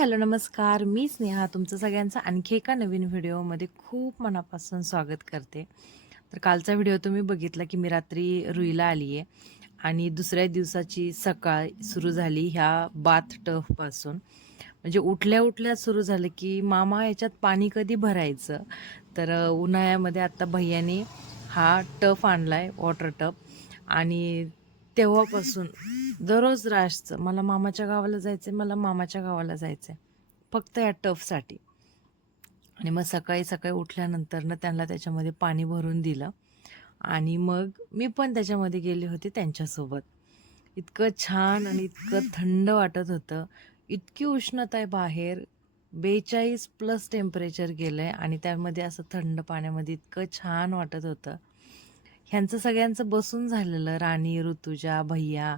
Hello, नमस्कार. मी स्नेहा तुमचं सगळ्यांचं आणखी एका नवीन व्हिडिओमध्ये खूप मनापासून स्वागत करते. तर कालचा व्हिडिओ तुम्ही बघितला की मी रात्री रुईला आली आहे आणि दुसऱ्या दिवसाची सकाळ सुरू झाली ह्या बाथ टबपासून. म्हणजे उठल्या-उठल्या सुरू झालं की मामा याच्यात पाणी कधी भरायचं? तर उन्हाळ्यामध्ये आता भैयाने हा टब आणलाय, वॉटर टब. आणि तेव्हापासून दररोज राहायचं, मला मामाच्या गावाला जायचंय, मला मामाच्या गावाला जायचंय, फक्त या टबसाठी. आणि मग सकाळी सकाळी उठल्यानंतरनं त्यांना त्याच्यामध्ये पाणी भरून दिलं आणि मग मी पण त्याच्यामध्ये गेले होते त्यांच्यासोबत. इतकं छान आणि इतकं थंड वाटत होतं. इतकी उष्णता आहे बाहेर, 42+ टेम्परेचर गेलं आहे आणि त्यामध्ये असं थंड पाण्यामध्ये इतकं छान वाटत होतं. ह्यांचं सगळ्यांचं बसून झालेलं, राणी, ऋतुजा, भैया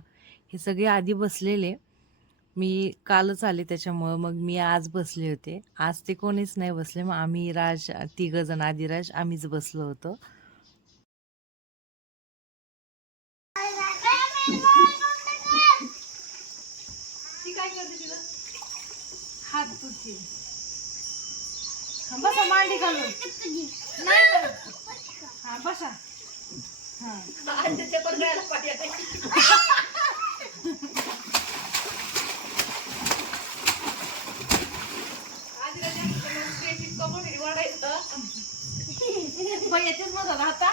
हे सगळे आधी बसलेले. मी कालच आले त्याच्यामुळं मग मी आज बसले होते. आज ते कोणीच नाही बसले. मग आम्ही राज तिघंजण, आदिराज आम्हीच बसलो होतो. ती काय करते तिला हात तुझी बसा मांडी घालून नाही हा बसा हा येतेच मग आता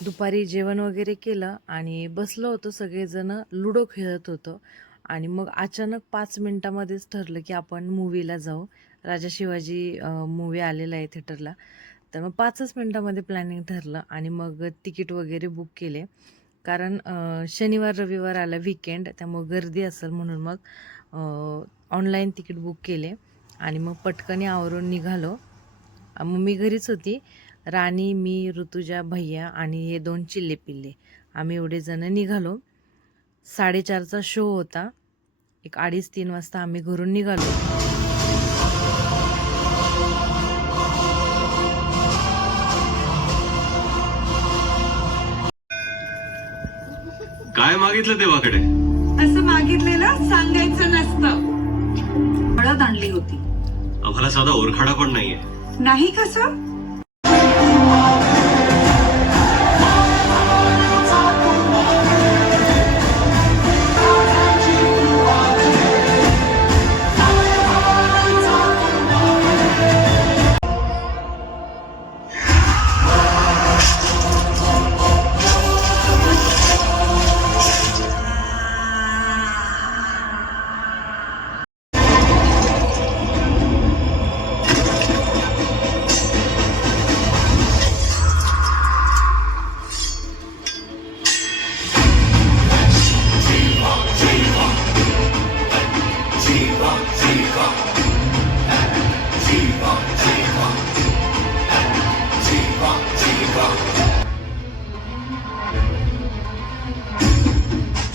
दुपारी जेवण वगैरे केलं आणि बसलो होतो, सगळेजण लुडो खेळत होतो. आणि मग अचानक 5 मिनिटामध्येच ठरलं की आपण मूवीला जाऊ. राजा शिवाजी मूवी आलेला आहे थिएटरला. तर मग 5च मिनिटामध्ये प्लॅनिंग ठरलं आणि मग तिकीट वगैरे बुक केले. कारण शनिवार रविवार आला वीकेंड, त्यामुळे गर्दी असेल म्हणून मग ऑनलाईन तिकीट बुक केले आणि मग पटकन आवरून निघालो. मग मी घरीच होती. राणी, मी, ऋतुजा, भैया आणि हे 2 चिल्ले पिल्ले, आम्ही एवढे जण निघालो. 4:30चा शो होता. एक 2:30-3 वाजता आम्ही घरून निघालो. काय मागितलं देवाकडे? असं मागितलेलं सांगायचं नसतं. हळद आणली होती. आम्हाला साधा ओरखाडा पण नाहीये. नाही कसं?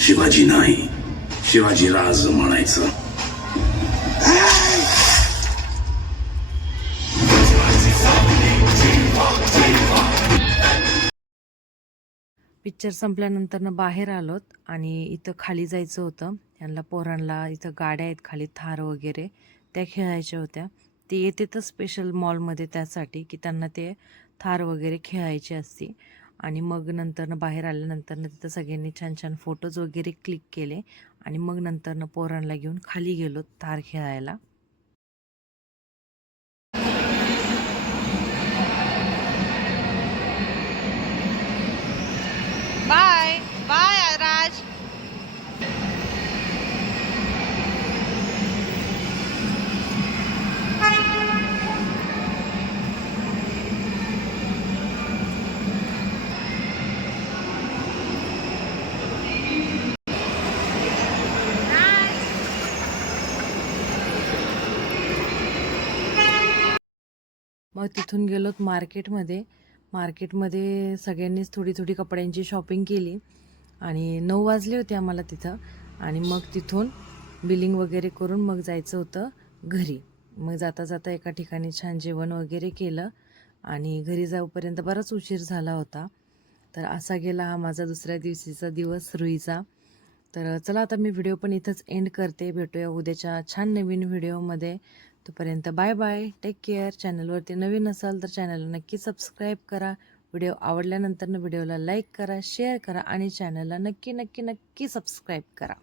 शिवाजी नाही, शिवाजी राज म्हणायचं. पिक्चर संपल्यानंतरनं बाहेर आलोत आणि इथं खाली जायचं होतं. यांना पोरांना इथं गाड्या आहेत खाली, थार वगैरे त्या खेळायच्या होत्या. ते येते तर स्पेशल मॉलमध्ये त्यासाठी की त्यांना ते थार वगैरे खेळायची असते. आणि मग नंतरनं बाहेर आल्यानंतरनं तिथं सगळ्यांनी छान छान फोटोज वगैरे क्लिक केले आणि मग नंतरनं पोरांना घेऊन खाली गेलो थार खेळायला. बाय बाय राज. मग तिथून गेलोत मार्केटमध्ये. मार्केटमध्ये सगळ्यांनीच थोडी थोडी कपड्यांची शॉपिंग केली आणि 9 वाजले होते आम्हाला तिथं. आणि मग तिथून बिलिंग वगैरे करून मग जायचं होतं घरी. मग जाता जाता एका ठिकाणी छान जेवण वगैरे केलं आणि घरी जाऊपर्यंत बराच उशीर झाला होता. तर असा गेला हा माझा दुसऱ्या दिवशीचा दिवस रुईचा. तर चला आता मी व्हिडिओ पण इथंच एंड करते. भेटूया उद्याच्या छान नवीन व्हिडिओमध्ये. तोपर्यंत बाय बाय, टेक केअर. चॅनलवरती नवीन असाल तर चॅनलला नक्की सबस्क्राईब करा. व्हिडिओ आवडल्यानंतर व्हिडिओला लाईक करा, शेअर करा आणि चॅनलला नक्की नक्की नक्की सबस्क्राईब करा.